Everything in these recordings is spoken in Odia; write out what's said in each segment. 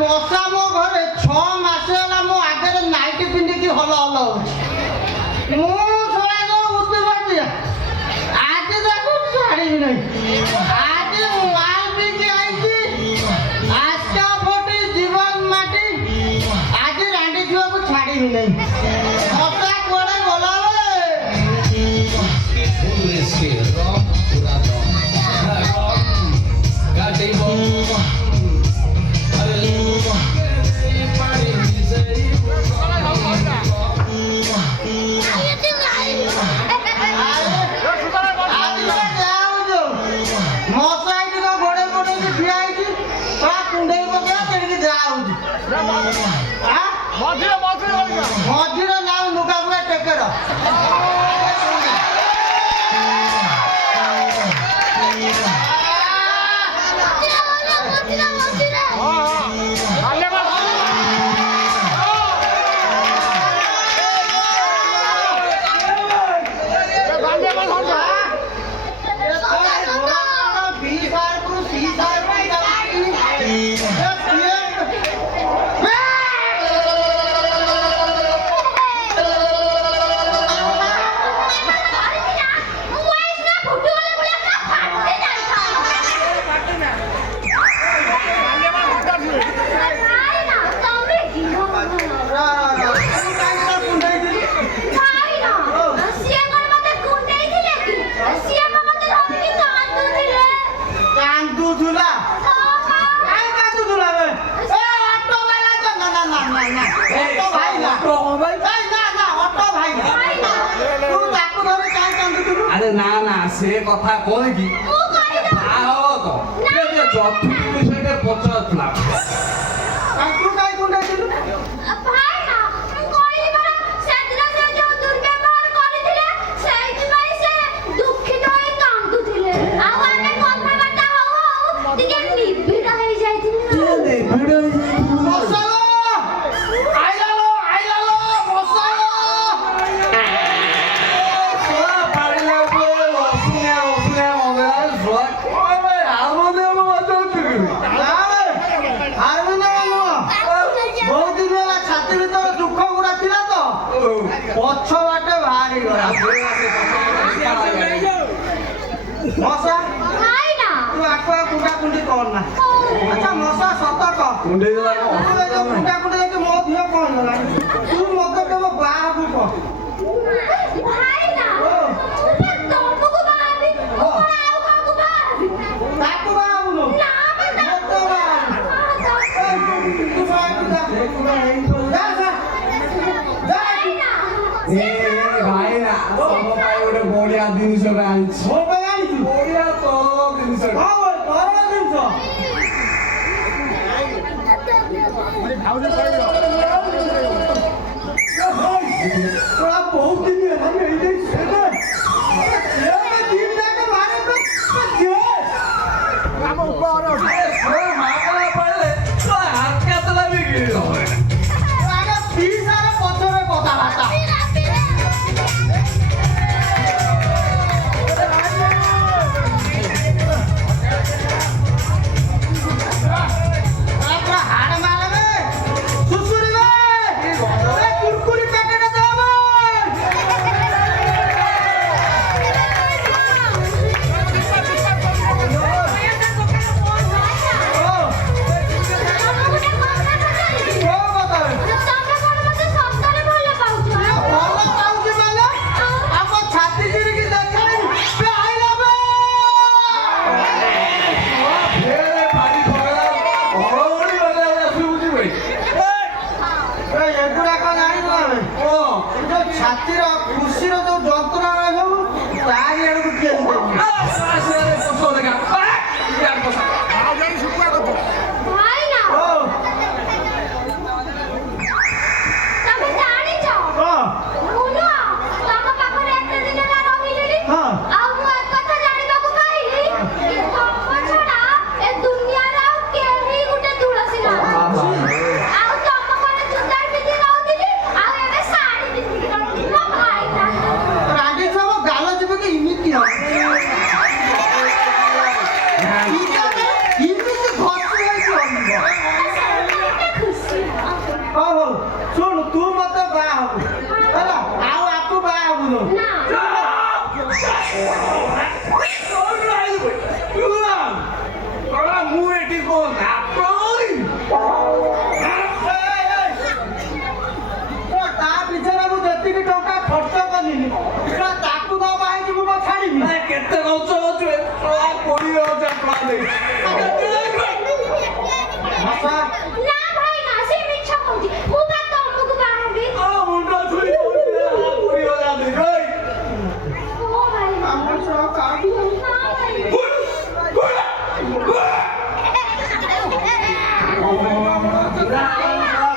ମଶା ମୋ ଘରେ 6 ମାସ ହେଲା ମୋ ଆଗରେ ନାଇଟି ପିନ୍ଧିକି ହଲ ହଲ ହଉଛି। ମୁଁ ଶୁଣାଇ ଉଠି ପାରୁଛି ଆଜି ତାକୁ ଛାଡ଼ିବି ନାହିଁ। ଆଜି ମାଲ ପିଇକି ଆଇଛି ଆସ୍କା ଫଟି ଜୀବନ ମାଟି ଆଜି ରାଣ୍ଡିଥିବାକୁ ଛାଡ଼ିବି ନାହିଁ। ମଶା କୁଆଡ଼େ ଗଲା ମଝିରେ ନାଉ ଲୁଗା ଫୁଗା ଟେକେର আরে না না সে কথা কই কি বিষয়টা পচারছিলাম ପଛ ବାଟେ ବାହାରି ଗଲା ମଶା ତୁ ଆକୁଆ କୁଣ୍ଡା କୁଣ୍ଡି କର ନା। ଆଚ୍ଛା ମଶା ସତର୍କ କୁଣ୍ଡା କୁଣ୍ଡି ହେଇକି ମୋ ଝିଅ କଣ ହେଲାଣି ତୁ ମତେ କେବେ ବାହା ହବୁ କହ ତାକୁ ବାହା ହବୁନୁ ଭାଇନା ତମ ପାଇଁ ଗୋଟେ ବଢିଆ ଜିନିଷ ଆଣିଛି ବଢିଆ ତ ଜିନିଷ ବହୁତ ଦିନ ପଛରେ କଥାବାର୍ତ୍ତା ରାତିର ଖୁସିର ଯୋଉ ଯନ୍ତ୍ରଣା ସବୁ ତାରି ଆଡକୁ କେନ୍ ଦେବି ଭାଇନା ଓ ତମେ ଜାଣିଛ ହଁ ମୁଁ ନୁହଁ ତମ ପାଖରେ ଏତେ ଦିନ ହେଲା ରହିଲିଣି ହଁ। ଆଉ ମୁଁ ଏ କଥା ଜାଣିବାକୁ ପାଇଲି କି ତମ ଛଡା ଏ ଦୁନିଆରେ ଆଉ କେହି ଗୋଟେ ତୁଳସୀ ନାହାନ୍ତି ଆଉ ତମ ଘରେ ଚୁଦାର ପିନ୍ଧି ରହୁଥିଲି ଆଉ ଏବେ ଶାଢୀ ପିନ୍ଧିକି ରହୁଛି ମୋ ଭାଇନା ରାଗି ସବୁ ଗାଲ ଯିବ କି ଇମିତି ହବ ଇମିତି ଘଷି ହେଇକି ହବ କେତେ ଖୁସି ହଉ ହଉ ଶୁଣୁ ତୁ ମତେ ବାହା ହବୁ ହେଲା ଆଉ ଆକୁ ବାହା ହବୁନୁ ନା ମୁଁ ଏଠି କଣ ତା ପିଛରେ ମୁଁ ଯେତିକି ଟଙ୍କା ଖର୍ଚ୍ଚ କଲିନି ତାକୁ ନ ବାହା ହେଇକି ମୁଁ କଣ ଛାଡ଼ିବି କେତେ ଖର୍ଚ୍ଚ କରୁଛୁ 20,000 ଟଙ୍କା ଦେଇ ଭାଷା ନା ଭାଇନା ସେ ମିଛ କହୁଛି ମୁଁ ବା ତମକୁ ବାହାହେବି ମୁଣ୍ଡ ଛୁରୀ 20,000 ଦେଇ ଓ ଭାଇନା ଆମ ସହ କାହାକୁ ନା ଭାଇନା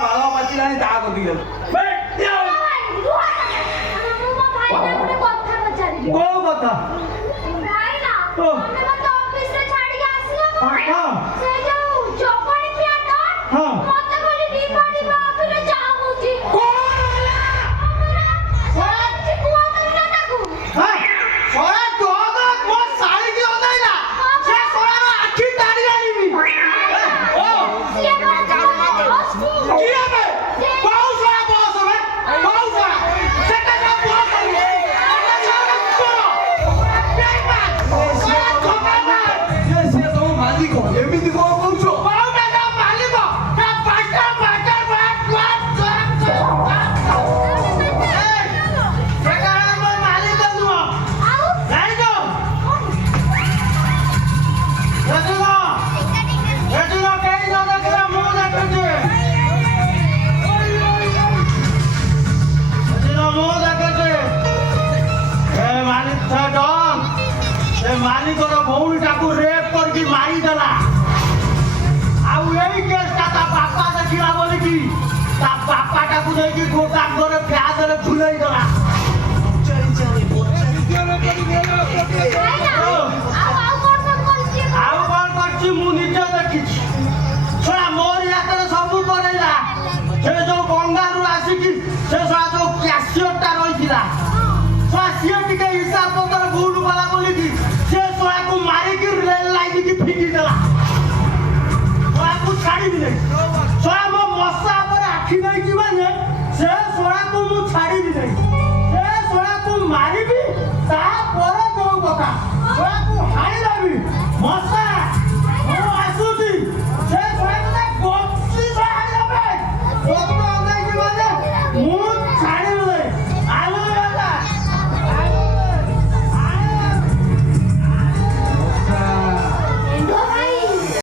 ବାଳ ପାଚିଲାଣି ତା କତିକି ଯାଉଛି କୋଉ କଥା ହଁ। ଶଳା ଡଗ ମୋ ଶାଳୀକି ଅନେଇଲା ସେ ଶଳାର ଆଖି ଟାଣି ଆଣିବି ଓ କିଏ ବେ କୋଉ ଶଳା ବସ ବେ କୋଉ ଶଳା ସେଟା ନା ବସ ଏଟା ଶଳା ଚୋର ବେଇମାନ ଶଳା ଧୋକାବାଜ ସେ ତମ ମାଲିକ ଏମିତି କଣ କହୁଛ କୋଉଟା ନା ମାଲିକ ତା ପାଟା ପାଟା ସେଟା ମୋ ମାଲିକ ନୁହଁ ଜାଣିଛ ଏଠିନ କେହି ନ ଦେଖିଲେ ମୁଁ ଦେଖୁଛି ଏଠିନ ମୁଁ ଦେଖୁଛି ଏ ମାଲିକର ଭଉଣୀଟାକୁ ରେପ୍ କରିକି ମାରିଦେଲା ଆଉ ଏଇ କେସଟା ତା ବାପା ଦେଖିଲା ବୋଲିକି ତା ବାପାଟାକୁ ନେଇକି ଗୋଦାଙ୍ଗରେ ଫ୍ୟାନରେ ଝୁଲେଇ ଦେଲା ଆଉ କଣ କରିଛି ମୁଁ ନିଜେ ଦେଖିଛି ଶଳା ମୋରି ହାତରେ ସବୁ କରେଇଲା ସେ ଯୋଉ ବଙ୍ଗାରୁ ଆସିକି ସେ ଶଳା ଯୋଉ କ୍ୟାସିୟରଟା ରହିଥିଲା ଶଳା ସିଏ ଟିକେ ହିସାବ ପତ୍ର ଭୁଲ କଲା ବୋଲିକି ସେ ଶଳାକୁ ମାରିକି ରେଲ ଲାଇନକି ଫିଙ୍ଗି ଦେଲା ଶଳାକୁ ଛାଡ଼ିବି ନାହିଁ ଶଳା ମୋ ମଶା ଉପରେ ଆଖି ନେଇଛି ମାନେ ସେ ଶଳାକୁ ମୁଁ ଛାଡ଼ିବି ନାହିଁ ସେ ଶଳାକୁ ମାରିବି ତାପରେ ଯୋଉ କଥା ଶଳାକୁ ହାଣିଦେବି ମଶା